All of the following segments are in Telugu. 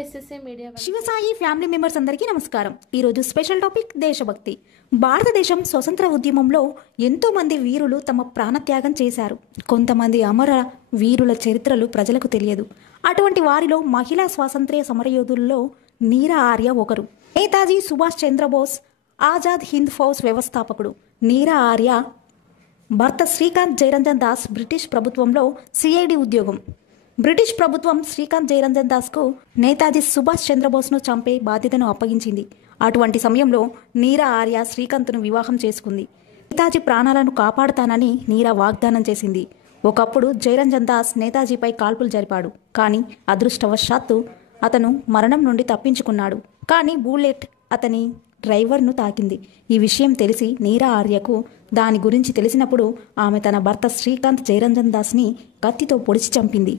SSC media Shivasai family members అందరికీ నమస్కారం. ఈరోజు స్పెషల్ టాపిక్ దేశభక్తి. భారతదేశం స్వతంత్ర ఉద్యమంలో ఎంతో మంది వీరులు తమ ప్రాణత్యాగం చేశారు. కొంతమంది అమర వీరుల చరిత్రలు ప్రజలకు తెలియదు. అటువంటి వారిలో మహిళా స్వాతంత్ర్య సమరయోధుల్లో నీరా ఆర్య ఒకరు. నేతాజీ సుభాష్ చంద్రబోస్ ఆజాద్ హింద్ ఫౌజ్ వ్యవస్థాపకుడు. నీరా ఆర్య భర్త శ్రీకాంత్ జయరంజన్ దాస్ బ్రిటిష్ ప్రభుత్వంలో సిఐడి ఉద్యోగం. బ్రిటిష్ ప్రభుత్వం శ్రీకాంత్ జయరంజన్ దాస్కు నేతాజీ సుభాష్ చంద్రబోస్ను చంపే బాధ్యతను అప్పగించింది. అటువంటి సమయంలో నీరా ఆర్య శ్రీకాంత్ను వివాహం చేసుకుంది. నేతాజీ ప్రాణాలను కాపాడుతానని నీరా వాగ్దానం చేసింది. ఒకప్పుడు జయరంజన్ దాస్ నేతాజీపై కాల్పులు జరిపాడు. కానీ అదృష్టవశాత్తు అతను మరణం నుండి తప్పించుకున్నాడు. కానీ బుల్లెట్ అతని డ్రైవర్ను తాకింది. ఈ విషయం తెలిసి నీరా ఆర్యకు దాని గురించి తెలిసినప్పుడు ఆమె తన భర్త శ్రీకాంత్ జయరంజన్ దాస్ని కత్తితో పొడిచి చంపింది.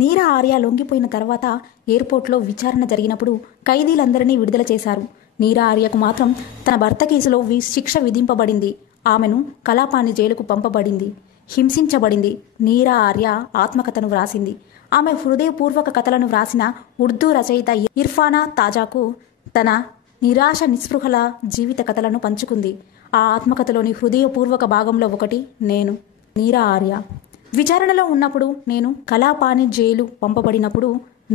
నీరా ఆర్య లొంగిపోయిన తర్వాత ఎయిర్పోర్ట్లో విచారణ జరిగినప్పుడు ఖైదీలందరినీ విడుదల చేశారు. నీరా ఆర్యకు మాత్రం తన భర్త కేసులో శిక్ష విధింపబడింది. ఆమెను కలాపాని జైలుకు పంపబడింది. హింసించబడింది. నీరా ఆర్య ఆత్మకథను వ్రాసింది. ఆమె హృదయపూర్వక కథలను వ్రాసిన ఉర్దూ రచయిత ఇర్ఫానా తాజాకు తన నిరాశ నిస్పృహల జీవిత కథలను పంచుకుంది. ఆ ఆత్మకథలోని హృదయపూర్వక భాగంలో ఒకటి నేను. నీరా ఆర్య విచారణలో ఉన్నప్పుడు నేను కలాపాని జైలు పంపబడినప్పుడు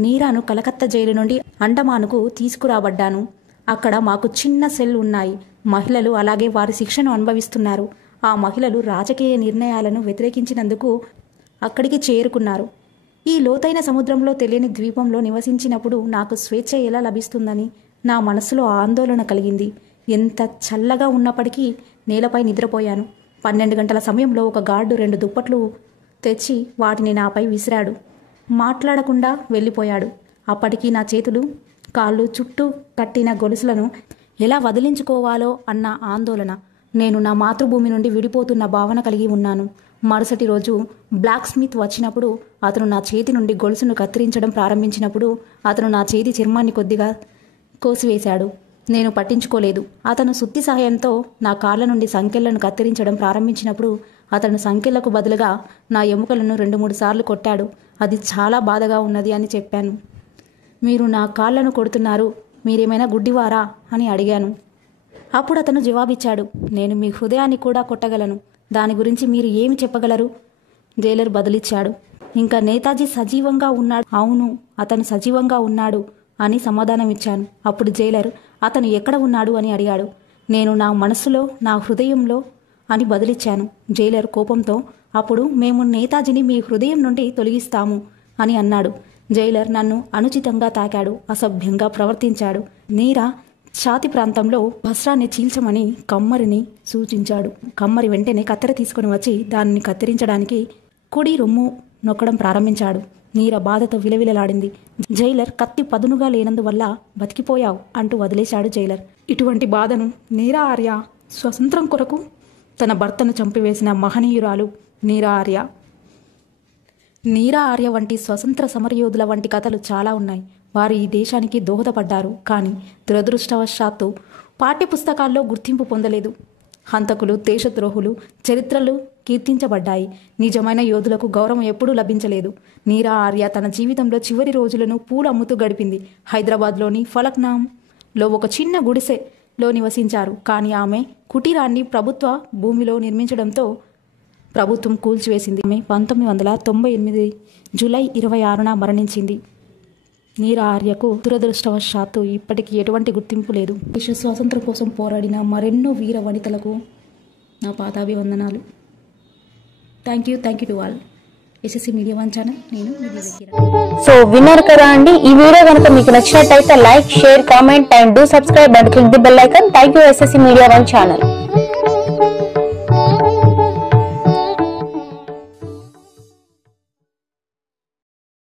నీరాను కలకత్తా జైలు నుండి అండమానుకు తీసుకురాబడ్డాను. అక్కడ మాకు చిన్న సెల్ ఉన్నాయి. మహిళలు అలాగే వారి శిక్షను అనుభవిస్తున్నారు. ఆ మహిళలు రాజకీయ నిర్ణయాలను వ్యతిరేకించినందుకు అక్కడికి చేరుకున్నారు. ఈ లోతైన సముద్రంలో తెలియని ద్వీపంలో నివసించినప్పుడు నాకు స్వేచ్ఛ ఎలా లభిస్తుందని నా మనసులో ఆందోళన కలిగింది. ఎంత చల్లగా ఉన్నప్పటికీ నేలపై నిద్రపోయాను. 12 గంటల సమయంలో ఒక గార్డు 2 దుప్పట్లు తెచ్చి వాటిని నాపై విసిరాడు. మాట్లాడకుండా వెళ్ళిపోయాడు. అప్పటికి నా చేతులు కాళ్ళు చుట్టూ కట్టిన గొలుసులను ఎలా వదిలించుకోవాలో అన్న ఆందోళన. నేను నా మాతృభూమి నుండి విడిపోతున్న భావన కలిగి ఉన్నాను. మరుసటి రోజు బ్లాక్ స్మిత్ వచ్చినప్పుడు అతను నా చేతి నుండి గొలుసును కత్తిరించడం ప్రారంభించినప్పుడు అతను నా చేతి చర్మాన్ని కొద్దిగా కోసివేశాడు. నేను పట్టించుకోలేదు. అతను సుత్తి సహాయంతో నా కాళ్ళ నుండి సంకెళ్లను కత్తిరించడం ప్రారంభించినప్పుడు అతను సంకెళ్లకు బదులుగా నా ఎముకలను 2-3 సార్లు కొట్టాడు. అది చాలా బాధగా ఉన్నది అని చెప్పాను. మీరు నా కాళ్లను కొడుతున్నారు, మీరేమైనా గుడ్డివారా అని అడిగాను. అప్పుడు అతను జవాబిచ్చాడు, నేను మీ హృదయాన్ని కూడా కొట్టగలను. దాని గురించి మీరు ఏమి చెప్పగలరు? జైలర్ బదులిచ్చాడు, ఇంకా నేతాజీ సజీవంగా ఉన్నాడు. అవును, అతను సజీవంగా ఉన్నాడు అని సమాధానం ఇచ్చాను. అప్పుడు జైలర్ అతను ఎక్కడ ఉన్నాడు అని అడిగాడు. నేను నా మనస్సులో, నా హృదయంలో అని బదులిచ్చాను. జైలర్ కోపంతో, అప్పుడు మేము నేతాజీని మీ హృదయం నుండి తొలగిస్తాము అని అన్నాడు. జైలర్ నన్ను అనుచితంగా తాకాడు, అసభ్యంగా ప్రవర్తించాడు. నీరా ఛాతి ప్రాంతంలో వస్త్రాన్ని చీల్చమని కమ్మరిని సూచించాడు. కమ్మరి వెంటనే కత్తెర తీసుకుని వచ్చి దానిని కత్తిరించడానికి కుడి రొమ్ము నొక్కడం ప్రారంభించాడు. నీరా బాధతో విలవిలలాడింది. జైలర్ కత్తి పదునుగా లేనందువల్ల బతికిపోయావు అంటూ వదిలేశాడు జైలర్. ఇటువంటి బాధను నీరా ఆర్య స్వతంత్రం కొరకు తన భర్తను చంపివేసిన మహనీయురాలు నీరా ఆర్య. నీరా ఆర్య వంటి స్వతంత్ర సమరయోధుల వంటి కథలు చాలా ఉన్నాయి. వారు ఈ దేశానికి దోహదపడ్డారు. కానీ దురదృష్టవశాత్తు పాఠ్యపుస్తకాల్లో గుర్తింపు పొందలేదు. హంతకులు, దేశద్రోహులు చరిత్రలు కీర్తించబడ్డాయి. నిజమైన యోధులకు గౌరవం ఎప్పుడూ లభించలేదు. నీరా ఆర్య తన జీవితంలో చివరి రోజులను పూలు అమ్ముతూ గడిపింది. హైదరాబాద్లోని ఫలక్నాంలో ఒక చిన్న గుడిసెలో నివసించారు. కానీ ఆమె కుటీరాన్ని ప్రభుత్వ భూమిలో నిర్మించడంతో ప్రభుత్వం కూల్చివేసింది. ఆమె 1998 జూలై 26న మరణించింది. నీరా ఆర్యకు దురదృష్టవశాత్తు ఇప్పటికీ ఎటువంటి గుర్తింపు లేదు. దేశ స్వాతంత్రం కోసం పోరాడిన మరెన్నో వీర వనితలకు నా పాదాభివందనాలు. Thank you to all. SSC media 1 channel, నేను మీ దగ్గర. సో విన్నారు కదా అండి, ఈ వీడియో కనుక మీకు నచ్చినట్టయితే like, share, comment and do subscribe and click the bell icon. Thank you SSC media 1 channel.